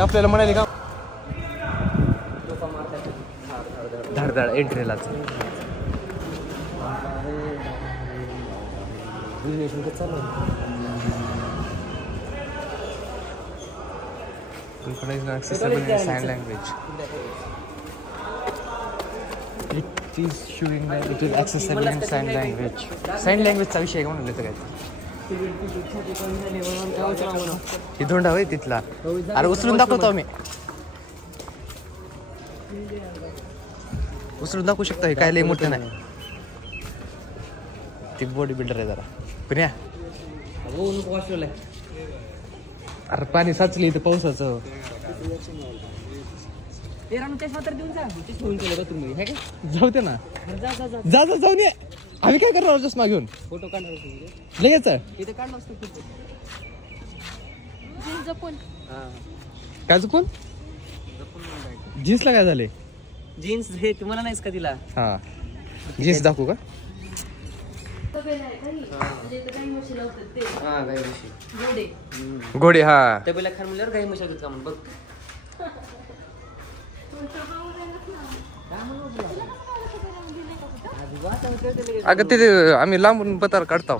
आपल्याला म्हणाले का धडधड एंट्रीलाच sign language. It is showing that it is accessible in sign language. Sign language चा विषय म्हणून लिहितं काय ही धोंडा होय तिथला. अरे उचलून दाखवतो मी. उचलून दाखवू शकता हे काय लय मोठं नाही. ती बॉडी बिल्डर आहे जरा. पुण्या अरे पाणी साचले इथं पावसाचं. जाऊ दे ना जाऊन ये. आम्ही काय करणार चष्मा घेऊन फोटो काढणार लगेच काय चुकून जीन्सला काय झाले. जीन्स हे तुम्हाला नाहीस का तिला. हा जीन्स दाखवू का. घोडे हा तबेला खान म्हणल्यावर गाई म्हशी का म्हणून बघ. अगं ते आम्ही लांबून पतार काढतो.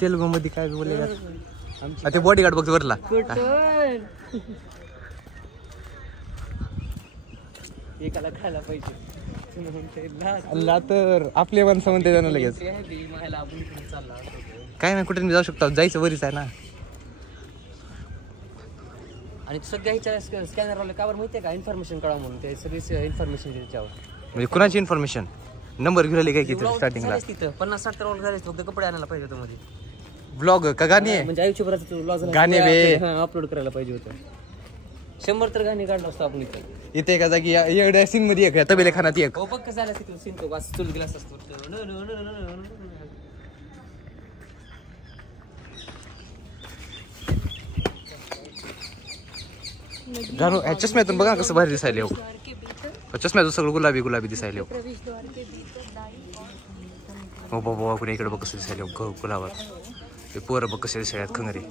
तेलगू मध्ये काय बोलले ते बॉडी गार्ड बघतो वरला. एकाला खायला पाहिजे तर आपले माणसं म्हणते जाणं लगेच काय नाही कुठे जाऊ शकतो. जायचं वरीच आहे ना. आणि सगळ्या स्कॅनरवाले कावर माहितीये का इन्फॉर्मेशन कळा म्हणून ते सगळी इन्फॉर्मेशन त्याच्यावर. म्हणजे कुणाची इन्फॉर्मेशन नंबर घेऊन काय किती स्टार्टिंगला तिथं 50-60 रोल झाले फक्त कपडे आणायला पाहिजे होतं मध्ये. ब्लॉग का गाणी म्हणजे आयुष्यभराचं गाणे अपलोड करायला पाहिजे होतं. 100 तर गाणी काढलं असतं आपण इथे. इथे एका जागी एवढ्या सीन मध्ये एक तबेले खानात एक हो पक्क झाला तिथे सीन तो असं चुल ग्लास असतो. जाणू चष्म्यातून बघा कसं भारी दिसायला हो. चष्म्यातून सगळं गुलाबी गुलाबी दिसायला हो. बाबा कुणी इकडे बघ कसं दिसायला गुलाबात. ते पोरं बघ कसे दिसायला खंगरी.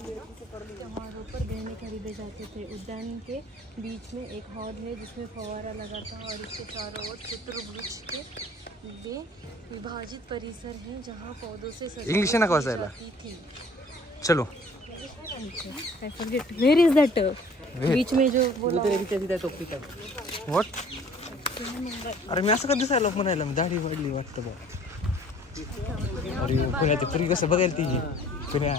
खरीदे जाते थे. उद्यान के बीच में एक हौद है जिसमें फव्वारा लगा था और इसके चारों ओर चतुर्भुज के विभाजित परिसर हैं जहां पौधों से इंग्लिश ना वाचायला थी. चलो I forget where is that beach में जो बोला व्हाट. अरे मी असं का दिसायला म्हणायला मी दाढी वाढली वाटतं बघ. अरे पुण्या ती पुरी कसं बघायला तिची पुण्या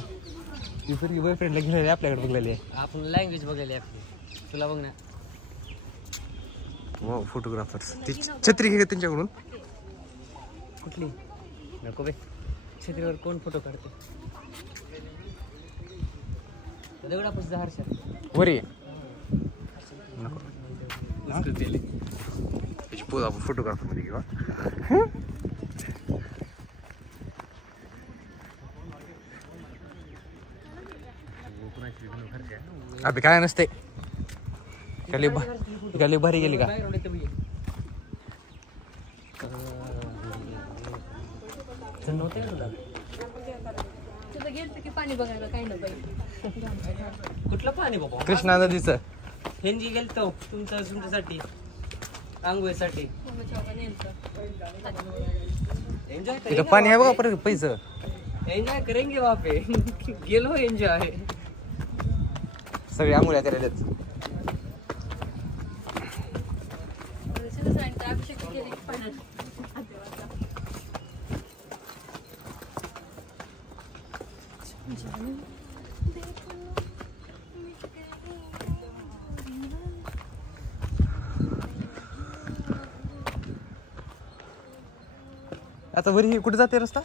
ती पुरी बॉयफ्रेंडला घेऊन आपल्याकडे बघलेली आहे. आपण लँग्वेज बघायला आपली तुला बघ ना. वा फोटोग्राफर्स ती छत्री घे त्यांच्याकडून. कुठली नको बे छत्रीवर कोण फोटो काढते. दगडापासून हर्षा वरी नको आपण फोटोग्राफर मध्ये घेऊ. अभि काय नसते खाली भारी गेली का. कुठलं पाणी बाबा. कृष्णा नदीचं हेंजी गेलतो तुमच्यासाठी आंघोळीसाठी. इथं पाणी आहे बघा परत पैसे. एन्जॉय करेंगे वहाँ पे. गेलो एन्जॉय. सगळे आंघोळ्या करायला. आता वरी कुठे जाते रस्ता.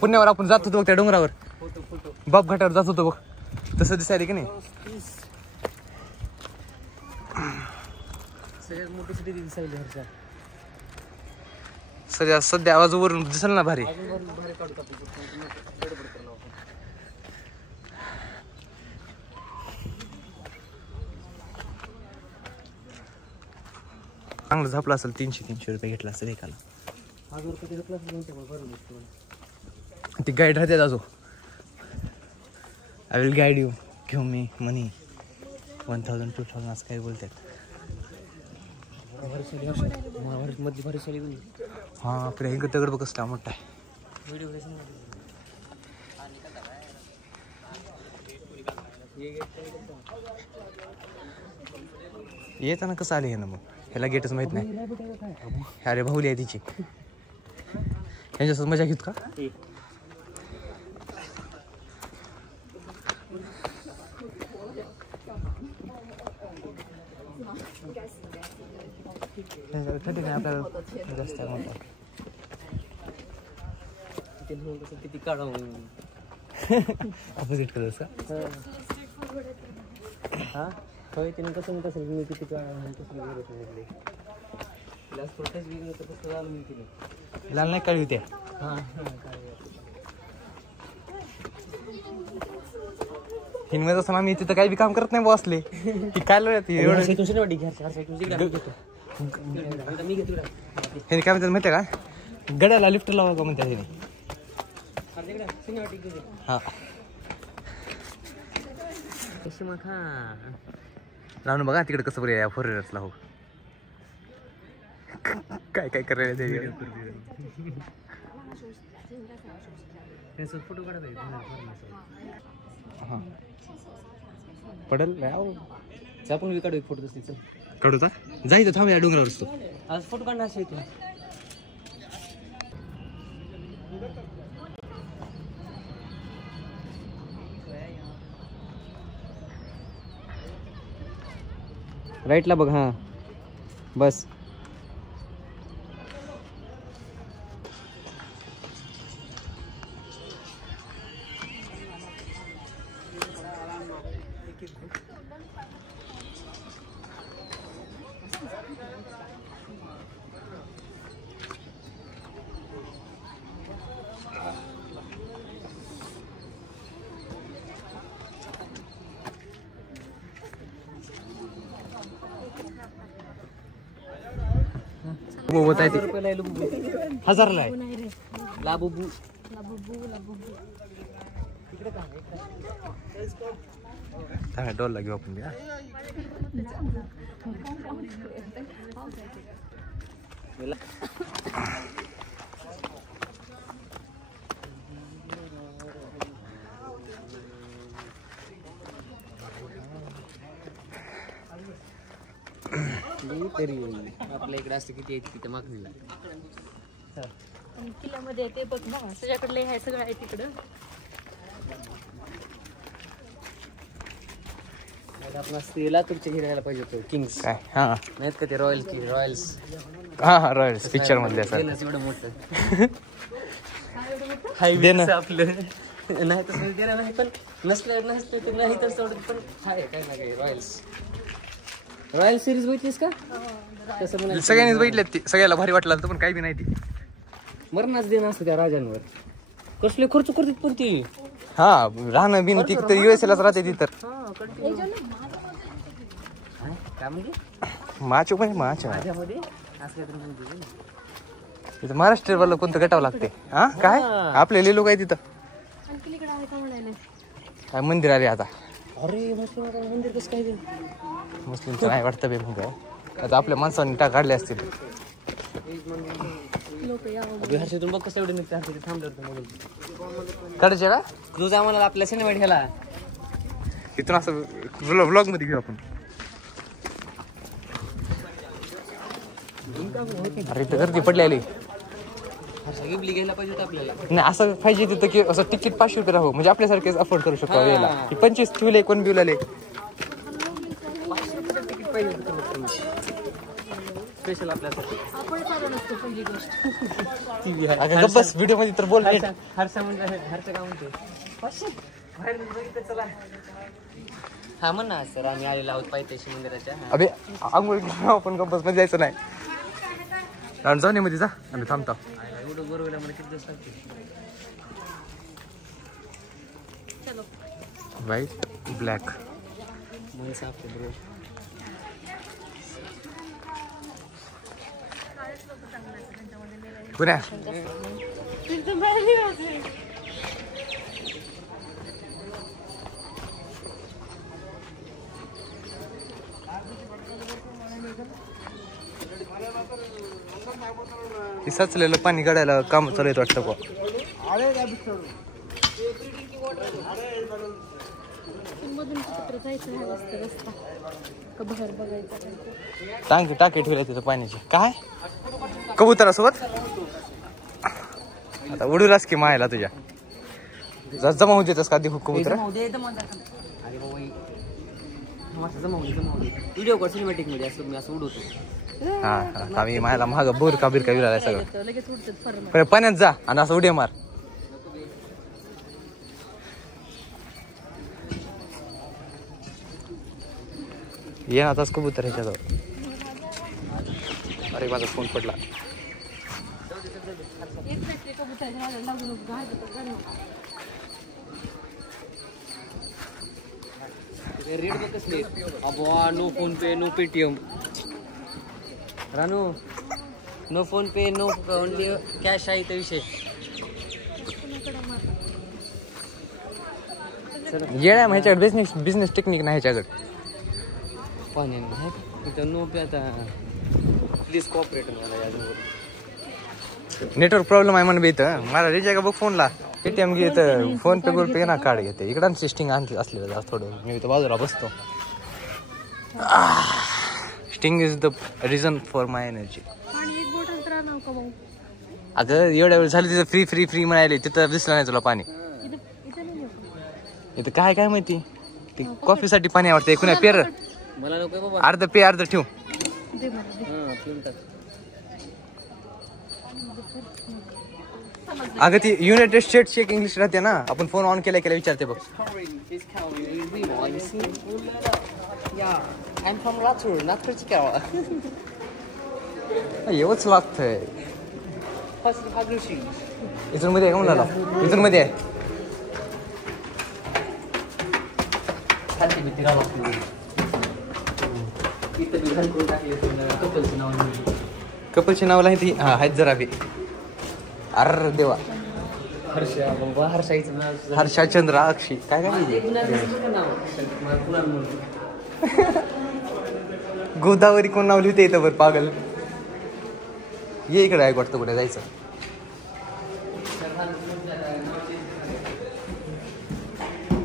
पुण्यावर आपण जात होतो त्या डोंगरावर बाप घाटावर जात होतो बघ तसं दिसायला की नाही. सगळ्यात मोठी सिटी दिसायली हर्षा. सध्या आवाजावरून दिसल ना भारी. चांगलं झपलं असेल 300 रुपये घेतला असेल एकाला. ती गाईड राहते अजून. आय विल गाईड यू घेऊ मी मनी 1000-2000 असं काही बोलतात. हा प्रियंका दगड बघ कसला मोठा आहे. येताना कसं आले ना मग ह्याला गेटच माहित नाही. अरे भाऊली आहे तिची. ह्यांच्यासोबत मजा घेत का? आपल्याला जास्त ऑपोजिट कलर्स का? हा होय तिने कसं मी तसं मी किती लाल नाही काळी होत्या. हिनमध्ये असं आम्ही तिथं काही बी काम करत नाही बसले की काय एवढं हे काय म्हणतात माहिती का? गड्याला लिफ्ट लावा का म्हणतात हे. हा लावून बघा तिकडे कसं बरं 4 व्हीलर्सला हो. काय काय करायला ते फोटो काढत पडल आपण काढू एक फोटो तसं काढू का? जायचं थांब या डोंगरावर असतो. आज फोटो काढणार असे इथे. राईटला बघ. हां बस. होत आहे ते 1000ला आहे. लाबुबू डॉलला घेऊ आपण. तरी आपल्या इकडे असते किती आहे तिथे मागणीला किल्ल्यामध्ये ते बघ ना सगळ्याकडले हे सगळं आहे तिकडं. आपण लातूरच्या हिरायला पाहिजे होतं किंग्स काय? हा नाहीत का ते रॉयल्स. हा रॉयल्स पिक्चर मधले असं एवढं मोठं आपलं नाही तसं देणार नाही. पण नसलं तर नाही तर सोडत. पण आहे काय ना काय रॉयल सिरीज बघितलीस का? तसं म्हणायचं सगळ्यांनीच बघितले. ती सगळ्याला भारी वाटलं पण काही बी नाही. ती मरणाच देणं असतं त्या राजांवर. कसले खर्च करतात पण ती. हा राहणं बिन ती तर USA-लाच राहते ती तर. काय म्हणजे माचो म्हणजे माच माझ्यामध्ये असं तिथं महाराष्ट्रवाला कोणतं गटावं लागते. हा काय आपले लोक आहे तिथं. काय मंदिर आले आता. अरे मंदिर कसं काय? मुस्लिमचं नाही वाटतं बे मग आता आपल्या माणसांनी काढले असतील. बिहारशेतून बघ कसं एवढं निघतं थांबलं काढायचे का तुझं आम्हाला आपल्या सिनेमा घ्यायला इथून असं व्लॉग मध्ये घेऊ आपण. अरे इथं गर्दी पडली आली. घ्यायला पाहिजे होतं आपल्याला. नाही असं पाहिजे तिथं की असं तिकीट 500 रुपये राहू म्हणजे आपल्यासारखेच अफोर्ड करू शकतो यायला. 25 ठेवले कोण बिवले स्पेशल आपल्यासाठी. बस व्हिडिओ मध्ये तर बोल. हर्षा म्हणजे हर्षा काय म्हणते हा म्हण ना सर आम्ही आलेलो आहोत पायथ्याशी मंदिराच्या. अबे आंघोळ घेऊन आपण गप्पस मध्ये जायचं नाही. जाऊन मध्ये जा आम्ही थांबतो. एवढं बरोबर मला किती दिवस लागते. चलो व्हाईट ब्लॅक मन साफ आहे बरोबर. पुण्या सचलेलं पाणी काढायला काम चालू येत वाटतं बा. मधून कुठं जायचं नाही मस्त रस्ता का बाहेर बघायचं. टाके ठेवले तिथं पाण्याचे. काय कबुतरासोबत आता उडूलास की मायला तुझ्या जमा होऊ देतस का आधी कबुतर. व्हिडिओ कर सिनेमॅटिक मध्ये असं मी असं उडवतो. हा आम्ही मायला महाग बोरका बिरका विरालाय सगळं. लगेच उडतात फर्म. पण पाण्यात जा आणि असं उड्या मार. ये आताच कबूतर ह्याच्याजवळ. अरे माझा फोन पडला. रेट बघ कसले. अबा no PhonePe no Paytm. Ranu no PhonePe no only cash आहे तो विषय. येड्या ह्याच्याकडे बिझनेस टेक्निक नाही ह्याच्याकडे. पाण्याने इथं नो पे आता प्लीज कॉपरेट मला याच्यावर. नेटवर्क प्रॉब्लेम आहे म्हणून इथं मला रिचार्ज बघ फोनला. पेटीएम घेत फोन पे गुगल पे ना कार्ड घेते. इकडं स्टिंग आणली असलेलं थोडं मी इथं बाजूला बसतो. Sting is the reason for my energy. अगं एवढ्या वेळ झाली तिथं फ्री म्हणाले तिथं दिसलं नाही तुला पाणी. इथं काय माहिती ती कॉफीसाठी पाणी आवडते. कुणा पेर मला नको बाबा. अर्ध पे अर्ध ठेव. अगं ती युनायटेड स्टेट्सची एक इंग्लिश राहते ना. आपण फोन ऑन केल्या विचारते बघ. एवढंच लागतंय. इथून मध्ये आहे का म्हणाला. इथून मध्ये आहे. कपलची नाव आहे ती. हा आहेत जरा बी. अरे देवा. हर्षा चंद्र अक्षी काय गोदावरी कोण नाव लिहिते इथं बरं पागल. ये इकडे आहे वाटतं कुठे जायचं.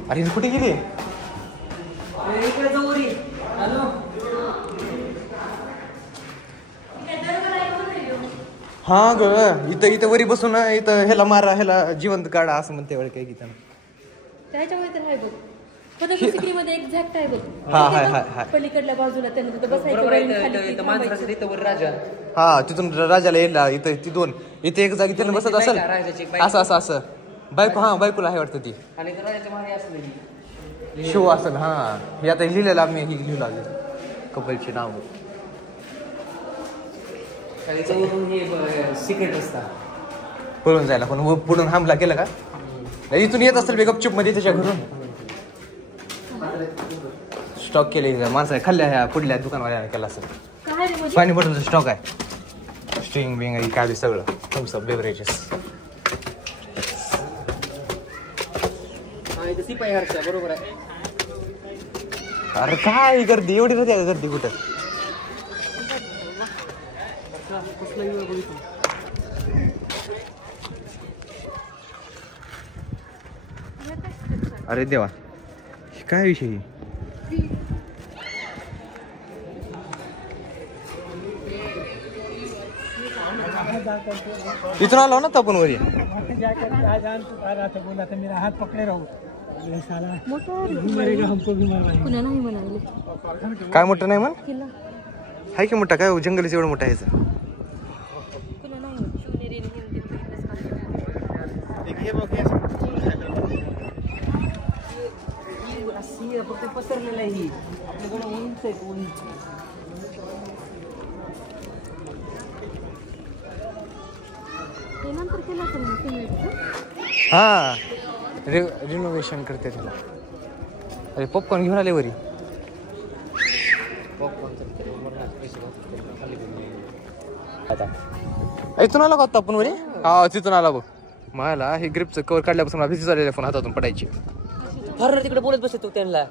अरे कुठे गेली. हा ग इथं वरी बसून इथं ह्याला मारा ह्याला जिवंत काढा असं म्हणते वेळ काही गीताना. त्याच्यामुळे तर आहे बघ. पदकसिक्रीमध्ये एक्झॅक्ट आहे बघ. हा पलीकडल्या बाजूला त्यांना तिथं बसायचं. हा तिथून राजाला यायला इथं ती दोन इथे एक जागी त्यांना बसत असेल. असं बायकोला आहे वाटतं ती. शिव असेल. हा हे आता लिहिलेलं आम्ही लिहू लागले कपलची नाव. सिक्रेट असतात पळून जायला. पण पुढून हमला केला का इथून येत असेल गपचूप मध्ये त्याच्या घरून. स्टॉक केले माणसाने खाल्ल्या ह्या पुढल्या दुकानवाल्या केला असेल. पाणी बॉटलचा स्टॉक आहे. स्ट्रिंग बिंग काढली सगळं. Thums Up beverages. बरोबर आहे. अरे काय गर्दी एवढी राहते गर्दी कुठं. अरे देवा काय विषय. इथून आलो ना आपण वरी. मेरा हाथ पकड़े रहो. काय मोठं नाही म्हण. हाय की मोठा काय जंगलच एवढं मोठं आहे. पसरलेलं आहे आपल्याकडे उंच आहे. तर केलं असेल ना सिमेंटचं. हा रिनोव्हेशन करते तिला. अरे पॉपकॉर्न घेऊन आले वरी. इथून आला का आता आपण वरी. हा तिथून आला बघ. मला हे ग्रिपचं कवर काढल्यापासून मला भीती झालेली फोन हातातून पडायची. फॉरेनर तिकडे बोलत बसत तू त्यांना.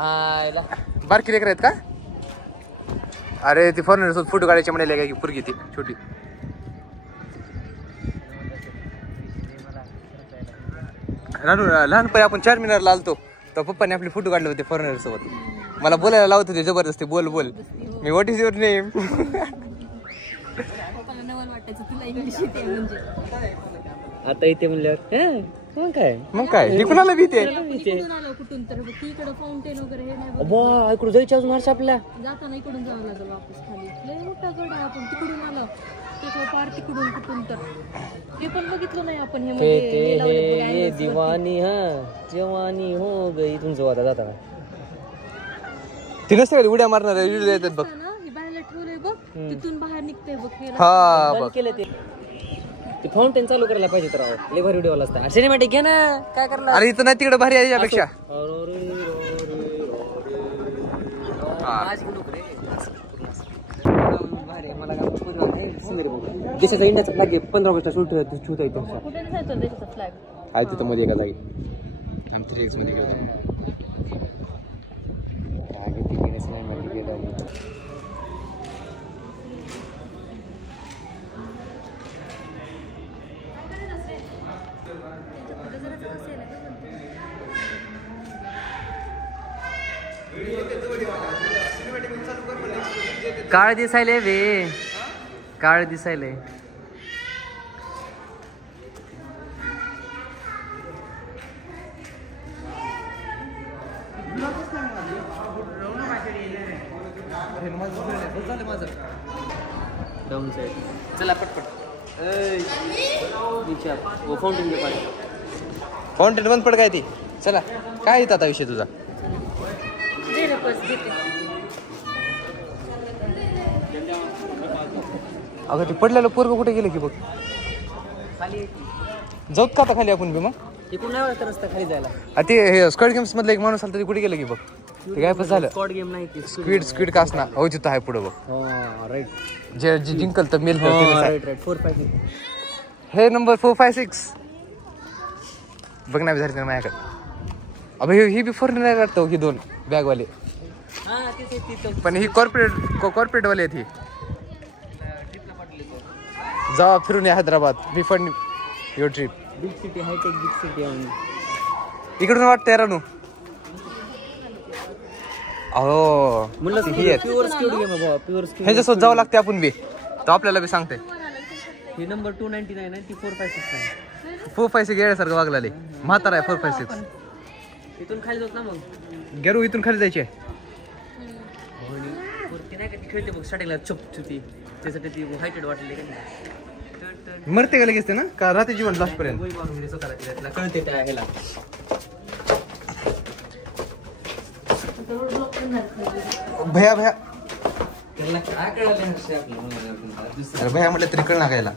आयला बारकी लेकर आहेत का. अरे ती फॉरेनर सोबत फोटो काढायचे म्हणाले काय की पोरगी ती छोटी. लहानपणी आपण चारमिनारला आलतो तर पप्पाने आपले फोटो काढले होते फॉरेनर सोबत. मला बोलायला लावत होते जबरदस्ती. बोल बोल. Me what is your name. पप्पाला नवल वाटायचं तुला इंग्लिश येते म्हणजे. आता इथे म्हणल्यावर मग काय हे कुणाला भीती आहे. इकडून आलो कुठून तर इकडं फाउंटेन वगैरे हे नाही बघ. बा इकडून जायचं अजून हर्ष आपल्याला. जाताना इकडून जावं लागलं वापस खाली. लय मोठा गड आहे. आपण तिकडून आलो ते पार तिकडून कुठून तर ते पण बघितलं नाही आपण. हे हे दिवानी जवानी हो गई. इथून जाऊ आता जाताना. ती नसते उड्या मारणार येतात बघ. बाहेर ठेवलंय बघ तिथून बाहेर निघतंय बघ. हा बघ केलं ते फाउंटेन चालू करायला पाहिजे तर लय भारी व्हिडिओ असता. सिनेमॅटिक घे ना काय करणार. अरे इथं नाही तिकडे भारी आहे यापेक्षा. मला देशाचा इंडियाचा फ्लॅग 15 ऑगस्टला शूट आहे तुमचा. कुठे जायचं देशाचा फ्लॅग आहे तिथं मध्ये एका जागी. आम्ही 3x मध्ये गेलो. काळ दिसायले वे काळ दिसायले. डाऊन साइड चला पटपट. फाउंटेन घे पाहिजे. फाउंटेन बंद पड काय ती. चला काय येत आता विषय तुझा. अगं ते पडलेलं पोरग कुठे गेलं की बघ. खाली जाऊत का आता खाली आपण बी मग. तिकडून नाही वाटत रस्ता खाली जायला. ते स्क्विड गेम्स मधला एक माणूस आला तरी कुठे गेलं की बघ. ते काय पण झालं. स्क्वॉड गेम नाही ती. स्क्विड कास ना हो तिथं आहे पुढं बघ. राईट. जे जिंकल तर मेल. राईट 4 5 हे नंबर 4 5 6 बघ ना विचारते माझ्याकडे. अबे ही बी फॉरेनर वाटतं ही दोन बॅगवाले. पण ही कॉर्पोरेट वाले आहेत. ही जा फिरून या Hyderabad. We fund your trip. Big city hitech big city आहे. इकडून वाटतंय रानू. अहो प्युअर स्क्विड गेम आहे बाबा. Pure squid. ह्याच्यासोबत जावं लागते आपण बी. तो आपल्याला बी सांगते. ही नंबर 299 आहे. ती 4 5 6 आहे. 4 5 6 गेल्यासारखं वागलाले. म्हातारा आहे 4 5 6. इथून खाली जात ना मग. गेरू इथून खाली जायचे. वरती नाही का ती खेळते बघ स्टार्टिंगला छुपछुपी. त्यासाठी ती हायटेड वाटली का नाही. मरते का लगेच ते ना का राहते जीवन लास्ट पर्यंत. स्वतःला कळते त्या ह्याला. भया भया. त्याला काय कळलं आपल्याला. अरे भया म्हटलं तरी कळ ना गायला.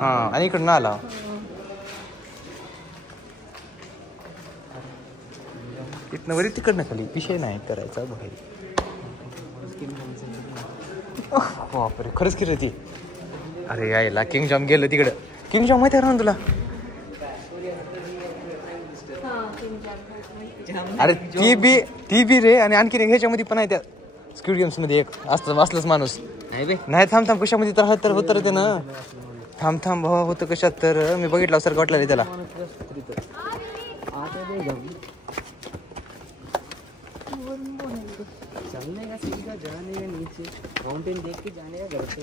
हा आणि इकडं ना आला. इथनं वरी तिकडनं खाली विषय नाही करायचा बाहेर. बापरे खरंच की रे ती. अरे यायला किंग जॉम गेलं तिकडं. किंग जॉम माहिती आहे ना तुला. अरे ती बी रे. आणि आणखी ह्याच्यामध्ये पण आहे त्या स्क्विड गेम्स मध्ये एक असलंच माणूस. नाही थांब कशामध्ये तर होत रे ते ना. थांब भावा होतं कशात तर. मी बघितलं सर वाटलं रे त्याला. चलने का सीधा जाने का नीचे. फाउंटेन देख के जाने का घर पे.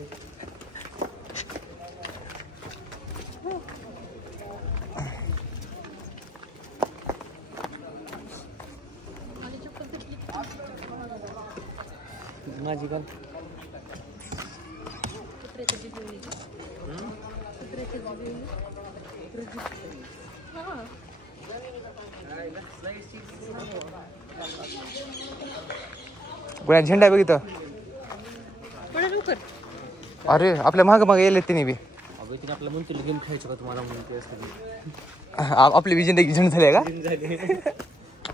माझी काल गुळ्या झेंडा बघितलं. अरे आपल्या माग मागे येले तिने बी. आपलं म्हणतो गेम खेळायचं का तुम्हाला म्हणून आपली बी जिंदगी झंड झाली का?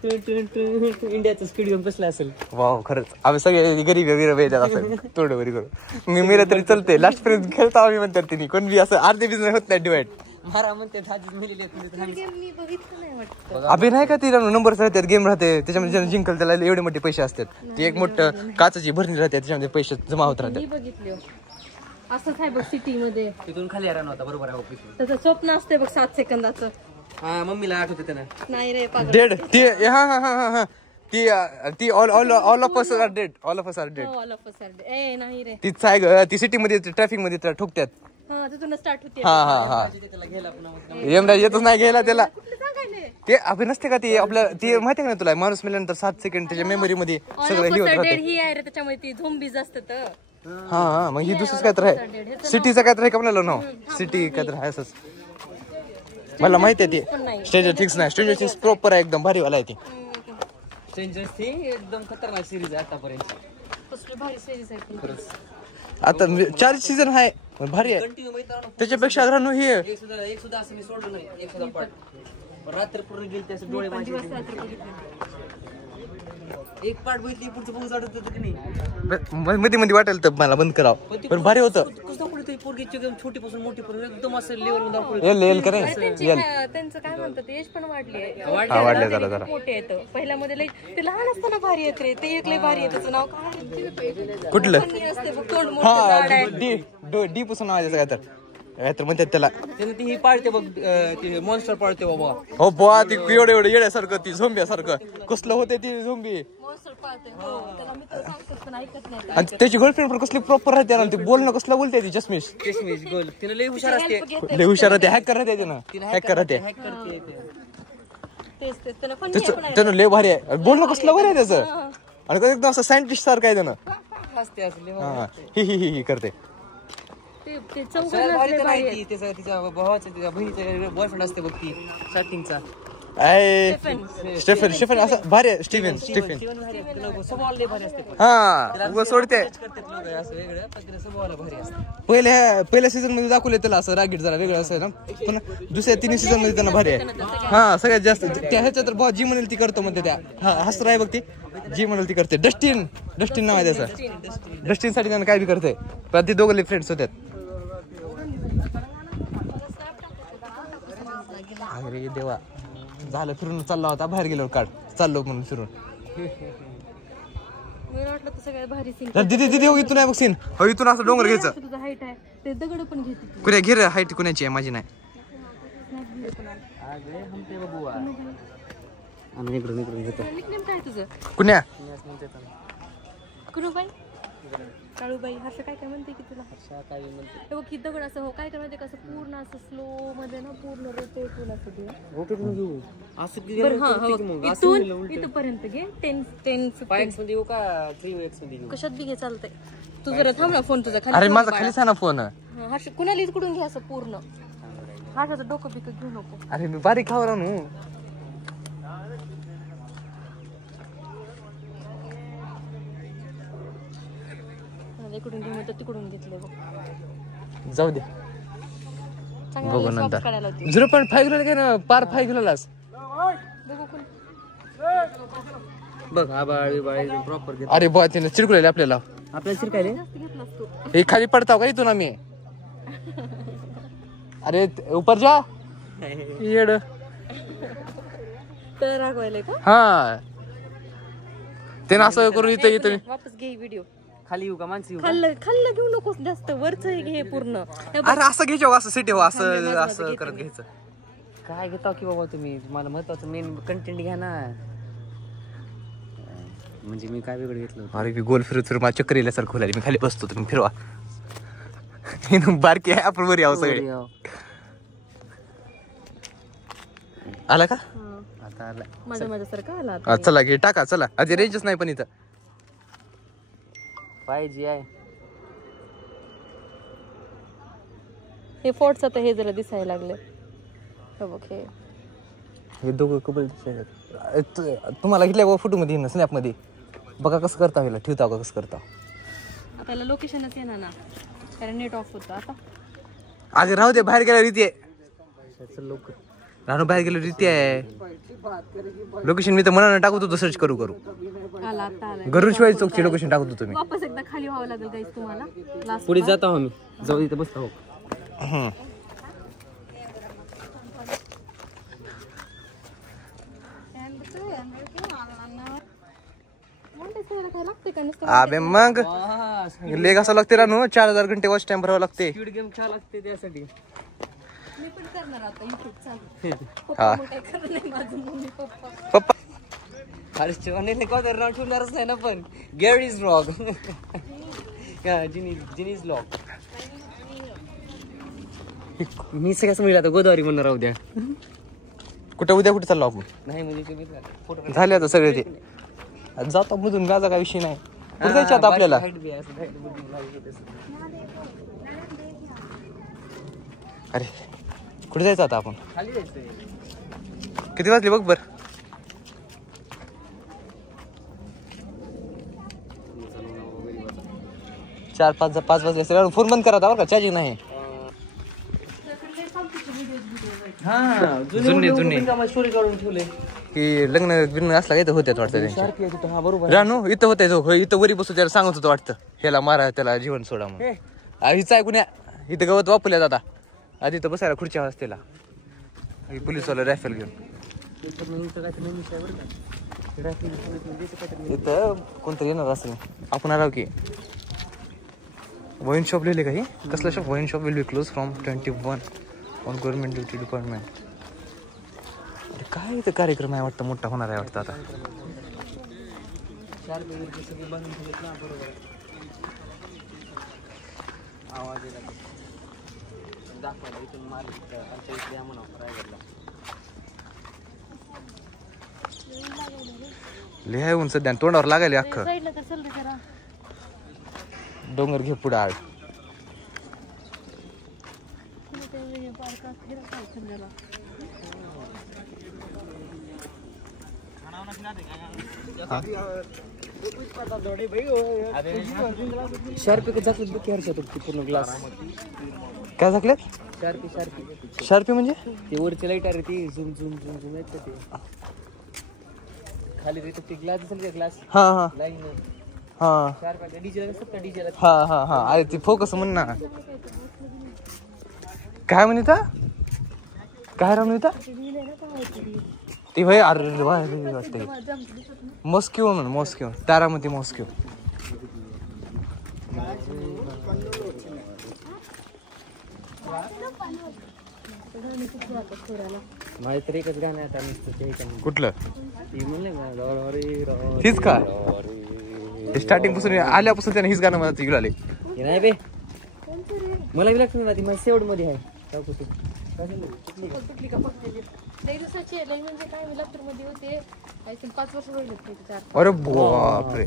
इंडियाचं स्पीड गेम कसला असेल. वाव खरंच आम्ही सगळे गरीब येतात असं तोड वरी करू. मी मेला तरी चलते लास्ट पर्यंत खेळता आम्ही म्हणतात तिने कोण बी असं अर्धे बिझनेस होत नाही डिवाइड. मारा म्हणते अभि नाही का ती नंबर राहतात गेम राहते त्याच्यामध्ये ज्याने जिंकल त्याला एवढे मोठे पैसे असतात. ती एक मोठं काचाची भरणी राहते त्याच्यामध्ये पैसे जमा होत राहतात. असंच आहे बघ सिटी मध्ये. तिथून खाली राहणार होता बरोबर आहे. त्याचं स्वप्न असते बघ 7 सेकंदाचं. हा मम्मीला आठवते त्यानं. नाही रे पागल. डेड ती हा ती all of us are dead. All of us are dead. All of us are dead. ए नाही रे. तीच आहे ग. ती सिटी मध्ये ट्रॅफिक मध्ये ठोकतात. हा तिथून स्टार्ट होते. हा यमराज येतच नाही घ्यायला त्याला. ते अभि नसते का ती आपल्या ती माहिती का तुला माणूस मेल्यानंतर 7 सेकंड त्याच्या मेमरी मध्ये सगळं हे होत राहतं. ही आहे रे त्याच्यामुळे ती झोंबीज असतात. हा मग ही दुसरंच काय तर आहे. सिटीचं काय तर आहे का म्हणालो नाव. सिटी काय तर आहे असंच मला माहिती आहे. ती स्ट्रेंजर थिंग्स नाही. स्ट्रेंजर थिंग्स प्रॉपर आहे एकदम भारी वाला आहे ती. स्ट्रेंजर थिंग्स एकदम खतरनाक सिरीज आहे आतापर्यंत. कसली भारी सिरीज आहे. आता 4 सीझन आहे भारी आहे. त्याच्यापेक्षा राहणं हे एक सुद्धा असं मी सोडलं नाही. एक सुद्धा पार्ट रात्र पूर्ण गेली त्याचे डोळे माझे. एक पार्ट बघितली पुढचं बघू वाटत होतं की नाही. मध्ये मध्ये वाटेल तर मला बंद करावं पण भारी होतं. पोरगीची एकदम छोटीपासून मोठीपर्यंत एकदम असं लेवल दाखवलं. त्यांचं काय म्हणतात एज पण वाढली. वाढले जरा मोठे आहेत. पहिल्या मध्ये लई ते लहान असताना भारी येत रे. ते एक लई भारी आहे. त्याचं नाव काय कुठलं असते बघ तोंड मोठं हा झाड आहे. डी पुसून वाजायचं काय तर म्हणतात त्याला. त्यानं ती ही पाळते बघ ती मॉन्स्टर पाळते बाबा. हो बुवा ती एवढं येण्यासारखं ती झोंब्यासारखं कसलं होते ती झोंबी. आणि त्याची गर्लफ्रेंड पण कसली प्रॉपर राहते ना. ती बोलणं कसलं बोलते ती चष्मीश गोल. तिनं लई हुशार असते. लय हुशार राहते. हॅकर राहते तिनं. हॅकर राहते त्यानं लय भारी आहे. बोलणं कसलं भारी आहे त्याचं. आणि एकदम असं सायंटिस्ट सारखं आहे त्यानं. ही करते. तिच्या भावाचा बहिणीचा बॉयफ्रेंड असते बघ ती स्टार्टिंगचा. स्टेफन असं भारी आहे. स्टीफन स्वभावाला भारी असते. हा सोडते. पहिल्या सीझन मध्ये दाखवले त्याला असं रागीट जरा वेगळं असं ना. पण दुसऱ्या 3 सीझन मध्ये त्यांना भारी आहे. हा सगळ्यात जास्त त्या ह्याच्या तर भाऊ जी म्हणेल ती करतो म्हणते. त्या हसरा आहे बघ ती जी म्हणेल ती करते. डस्टिन नाव आहे त्याचं. डस्टिन साठी त्यांना काय बी करते. पण ती दोघं फ्रेंड्स होत्यात. अरे देवा झालं फिरून चालला होता बाहेर गेलो काढ चाललो म्हणून फिरून. दीदी हो इथून आहे बघ सीन. हो इथून असं डोंगर घ्यायचं. कुण्या घे हाईट कुणाची आहे माझी नाही. कुण्या काळूबाई हर्ष काय काय म्हणते की तुला. हे बघ ही दगड असं हो काय काय म्हणते कसं पूर्ण असं स्लो मध्ये ना पूर्ण रोटेट होऊन असं इथून इथपर्यंत घे 10 मध्ये येऊ का 3x मध्ये येऊ. कशात बी घे चालतंय. तू जरा थांब ना फोन तुझा खाली. अरे माझा खालीच आहे ना फोन. हर्ष कुणाला इकडून घे असं पूर्ण. हर्षाचं डोकं बिकं घेऊ नको. अरे मी बारीक खावा राहू. इकडून घेऊन तर तिकडून घेतले बघ. जाऊ दे बघू नंतर. 0.5 किलो काय ना पार 5 किलोलाच बघ. हा बाळ प्रॉपर घेत. अरे बॉ तिने चिरकुले आपल्याला चिरकायले हे खाली पडताव का इथून आम्ही. अरे ऊपर जा येड तर रागवायला का. हा ते असं करून इथं वापस घे व्हिडिओ. खाली येऊ का माणसं येऊ. खाल्लं घेऊ नकोस जास्त वरच घे पूर्ण. अरे असं घ्यायचं असं सिटी हो असं करत घ्यायचं. काय घेता की बाबा तुम्ही. तुम्हाला महत्वाचं मेन कंटेंट घ्या ना. म्हणजे मी काय वेगळं घेतलं. अरे मी गोल फिरत मला चक्कर येल्यासारखं खोलाय. मी खाली बसतो तुम्ही फिरवा. बारकी आहे आपण बरी आहो सगळे. आला का आता आला माझ्यासारखं आला. चला घे टाका चला. अजय रेंजच नाही पण इथं 5G आहे. हे फोर्ट्स आता हे जरा दिसायला लागले. हे बघ हे दोघं कपल तुम्हाला घेतल्या फोटो मध्ये स्नॅप मध्ये बघा कसं करता हिला ठेवता का कसं करता. आपल्याला लोकेशनच येणार ना कारण नेट ऑफ होतं आता. आज राहू दे बाहेर गेल्या रीती आहे लवकर राहू बाहेर गेलो रीती आहे. लोकेशन मी तर मनानं टाकत होतो सर्च करू आला आता आला. गरुड शिवाय चौकची लोकेशन टाकत होतो मी. वापस एकदा खाली व्हावं लागेल गाईस तुम्हाला. लास्ट पुढे जातो आम्ही जाऊ इथे बसतो. अबे मग लेग असं लागते रानू 4000 घंटे वॉच टाइम भरावं लागते. स्पीड गेम खेळावं लागते त्यासाठी. मी पण करणार आता YouTube चालू. हा काय करणार नाही माझं मम्मी पप्पा. पप्पा अरे शिवाने कोण नाव ठेवणारच नाही ना पण गॅरीज व्लॉग जिनीज व्लॉग. मी सगळ्याच मिळाला आता गोदावरी म्हणणार उद्या. कुठे उद्या कुठे चाललो आपण. नाही म्हणजे झाले आता सगळे ते जातो मधून गाजा काय विषय नाही. कुठे जायचं आता आपल्याला. अरे कुठे जायचं आता आपण. खाली जायचंय. किती वाजले बघ बर. 4-5 वाजले असेल. फोन बंद करा बरं का चार्जिंग नाही. जुने स्टोरी काढून ठेवले की लग्न बिग्न असला काय तर होत्यात वाटतं. हा बरोबर रानू इथं होते जो इथं वरी बसू त्याला सांगत होतं वाटतं ह्याला मारा त्याला जीवन सोडा म्हणून. हिचं ऐकून या इथं गवत वापरल्या जाता आधी इथं बसायला खुर्च्या असतेला पोलीसवाला रायफल घेऊन. इथं कोणतरी येणार असेल. आपण आलो की वाईन शॉप लिहिले काही कसलं shop. Wine shop will be close from 21 on government duty department. अरे काय इथं कार्यक्रम आहे वाटतं मोठा होणार आहे वाटतं आता. लिहाय होऊन सध्या तोंडावर लागायला अख्खं. डोंगर घे पुढे आड. शार्पी जातात बघ हर्षात पूर्ण ग्लास. काय झाकले शार्पी म्हणजे ते वरची लाईट आहे ती झुम झुम झुम झुम येत ते खाली ते ग्लास असेल का ग्लास. हा हा लाईन हा शार्प डीजे असतात का डीजे. हा हा हा अरे ती फोकस म्हण ना. काय म्हणता काय राहून येता ती भाई. अरे वाटते मॉस्क्यू म्हणून मॉस्क्यू तारामती मॉस्क्यू. माझं तर एकच गाणं आहे आता नुसतं. कुठलं ते हीच का स्टार्टिंग पासून आल्यापासून त्याने हीच गाणं मला घेऊन आले. नाही बे मला बी लागतं ना ती माझ्या शेवट मध्ये आहे. अरे बापरे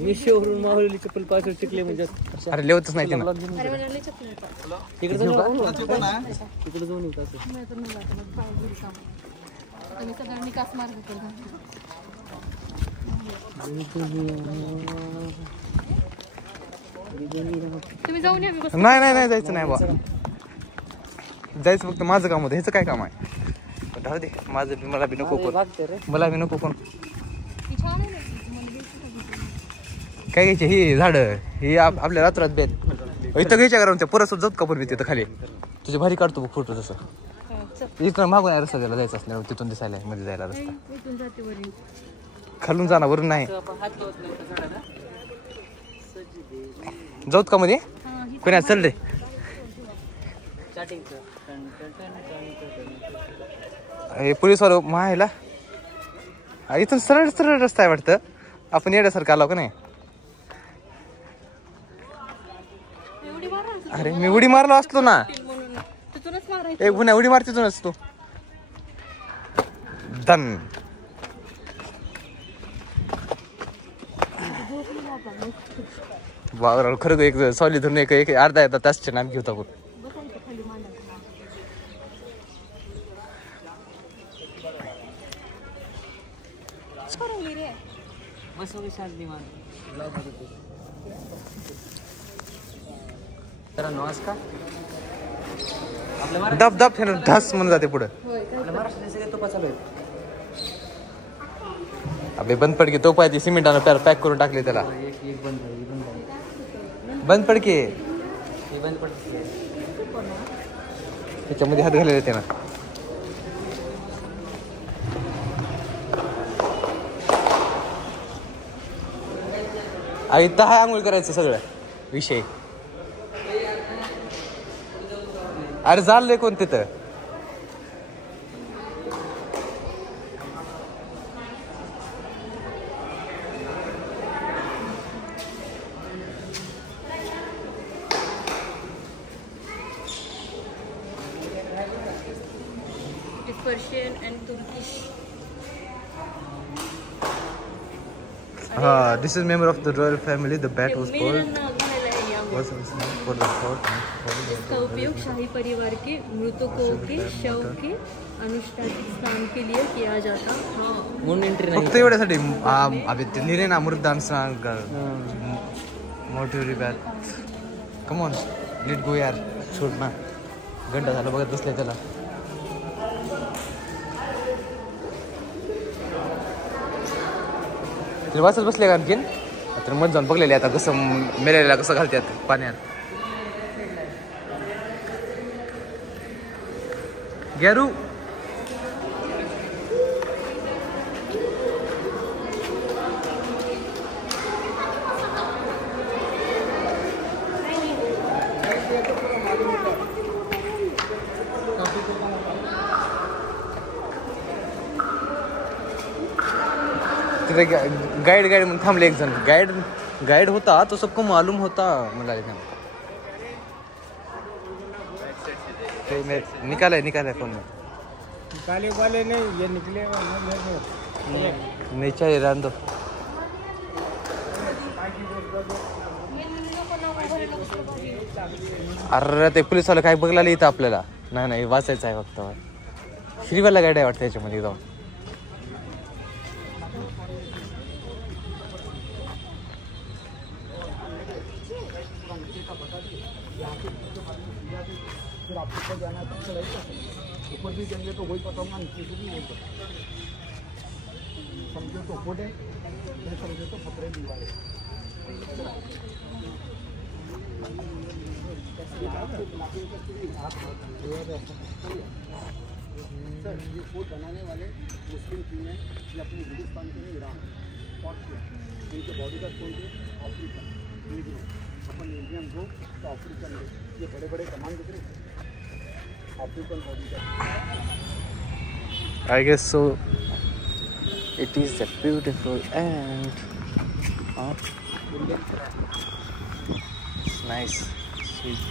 मी शेवरून माहुली चप्पल 5 वर्ष शिकले म्हणजे. अरे लेवतच नाही त्यांना. तिकडे जाऊन येऊ का. तुम्ही जाऊन या. नाही जायचं नाही बा. जायचं फक्त माझं काम होतं. ह्याचं काय काम आहे राहू दे माझं. मला बी नको कोण. मला बी नको कोण. काय घ्यायचे ही झाड ही आपल्या रात्रात बेत इथं घ्यायच्या कारण त्या परत जात का पण तिथं खाली तुझे भारी काढतो बघ फोटो. तसं इथं मागून रस्ता त्याला जायचं असल्यावर तिथून दिसायला मध्ये जायला रस्ता. खालून जाणार वरून नाही जाऊत का मध्ये कोणी चल रे. पोलीसवाला मायला इथून सरळ सरळ रस्ता आहे वाटतं. आपण येण्यासारखं आलो का नाही. अरे मी उडी मारलो असतो ना. एक गुन्हा उडी मार तिथूनच तू दन. वावर खरं एक सॉली धरून एक अर्धा येतात तासचे नाम घेऊ आपण. बसायचं खाली मांडा. बस वगैरे शांती मान जरा नमस्कार. आपल्या दब दब हे ढास म्हणून जाते पुढं. महाराष्ट्रात सगळे तोपा चालू आहेत. अबे बंद पडके तोप आहे ती सिमेंटानं पॅक करून टाकले त्याला. एक बंद झाली, बंद झाली. बंद पडके हे बंद पडते. त्याच्यामध्ये हात घालेले ते ना. इथं हाय आंघोळ करायचं सगळं विषय. अरे चाललंय कोण तिथं. Persian and Turkish. This is member of the royal family. The bat was called इसका उपयोग शाही परिवार के मृतकों के शव के अनुष्ठानिक स्नान के लिए किया जाता. म्हणून एंट्री नाही. फक्त एवढ्यासाठी अबे ते लिहिले ना मृतदान स्नान मोटिव्हरी बॅट. कम ऑन लेट गो यार. सोड ना घंटा झाला बघत बसले त्याला. ते वाचत बसले का आणखीन. तर मत जाऊन बघलेले आता कसं मेलेला कसं घालतात पाण्यात. गॅरू तिथे गाइड म्हणून थांबले एक जण. गाइड होता तो सबको मालूम होता मला. निकाले फोन में. निकाले वाले नहीं, ये निकले नहीं चाहिए रहने दो. अरे ते पोलिसवाला काय बघला इथं आपल्याला. नाही वाचायचं आहे फक्त. श्रीवाला गाईड आहे वाटतं याच्यामध्ये जाऊन. आपको जाना तो चढ़ाई ऊपर भी जाएंगे तो वही बताऊंगा, नीचे से भी वही बताऊंगा. समझो तो फोटे नहीं समझो तो फतरे दीवार. सर ये फोर्ट बनाने वाले मुस्लिम किंग हैं. ये अपने हिंदुस्तान के लिए ईरान इनके बॉडी का कोई अफ्रीका अपन इंडियन हो तो अफ्रीकन हो. ये बड़े बड़े कमान दिख रहे अफ्रीकन बॉडी का. I guess so. It is a beautiful and it's nice, sweet.